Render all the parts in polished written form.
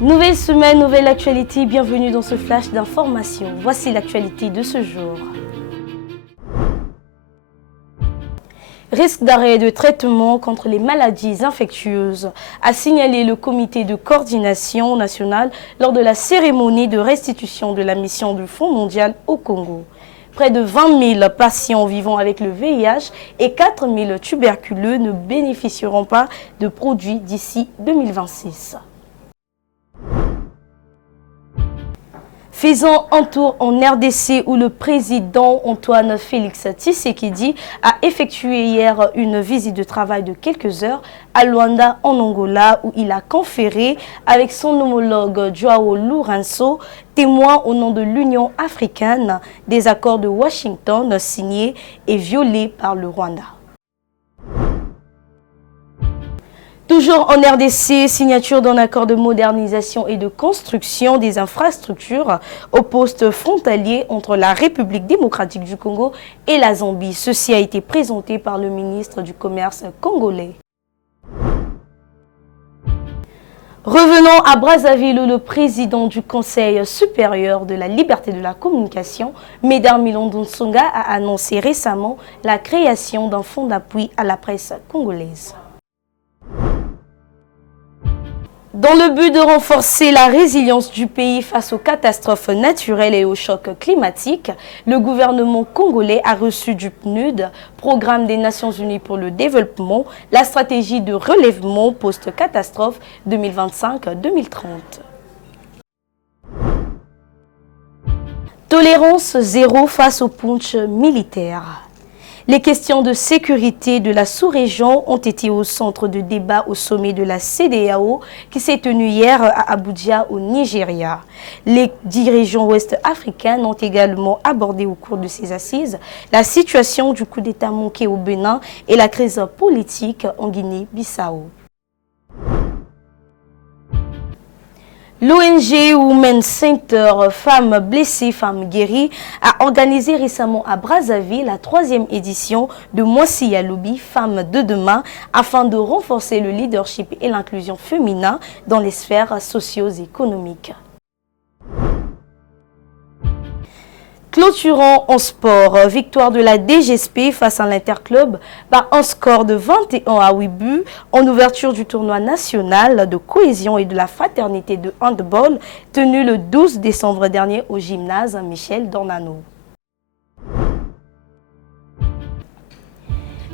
Nouvelle semaine, nouvelle actualité, bienvenue dans ce flash d'information. Voici l'actualité de ce jour. Risque d'arrêt de traitement contre les maladies infectieuses, a signalé le comité de coordination nationale lors de la cérémonie de restitution de la mission du Fonds mondial au Congo. Près de 20 000 patients vivant avec le VIH et 4 000 tuberculeux ne bénéficieront pas de produits d'ici 2026. Faisant un tour en RDC où le président Antoine Félix Tshisekedi a effectué hier une visite de travail de quelques heures à Luanda en Angola où il a conféré avec son homologue Joao Lourenço, témoin au nom de l'Union africaine des accords de Washington signés et violés par le Rwanda. Toujours en RDC, signature d'un accord de modernisation et de construction des infrastructures au poste frontalier entre la République démocratique du Congo et la Zambie. Ceci a été présenté par le ministre du Commerce congolais. Revenons à Brazzaville où le président du Conseil supérieur de la liberté de la communication, Médard Milongo Nsonga, a annoncé récemment la création d'un fonds d'appui à la presse congolaise. Dans le but de renforcer la résilience du pays face aux catastrophes naturelles et aux chocs climatiques, le gouvernement congolais a reçu du PNUD, Programme des Nations Unies pour le développement, la stratégie de relèvement post-catastrophe 2025-2030. Tolérance zéro face au putsch militaire. Les questions de sécurité de la sous-région ont été au centre de débat au sommet de la CEDEAO qui s'est tenu hier à Abuja au Nigeria. Les dirigeants ouest-africains ont également abordé au cours de ces assises la situation du coup d'État manqué au Bénin et la crise politique en Guinée-Bissau. L'ONG Women's Center Femmes blessées, Femmes guéries a organisé récemment à Brazzaville la 3e édition de Mwasi Yalobi, Femmes de demain, afin de renforcer le leadership et l'inclusion féminin dans les sphères socio-économiques. Clôturant en sport, victoire de la DGSP face à l'Interclub par un score de 21 à 8 buts en ouverture du tournoi national de cohésion et de la fraternité de handball tenu le 12 décembre dernier au gymnase Michel Dornano.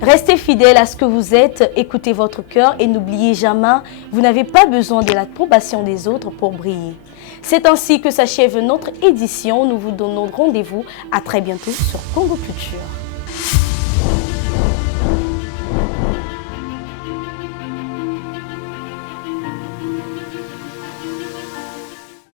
Restez fidèles à ce que vous êtes, écoutez votre cœur et n'oubliez jamais, vous n'avez pas besoin de l'approbation des autres pour briller. C'est ainsi que s'achève notre édition. Nous vous donnons rendez-vous à très bientôt sur Congo Culture.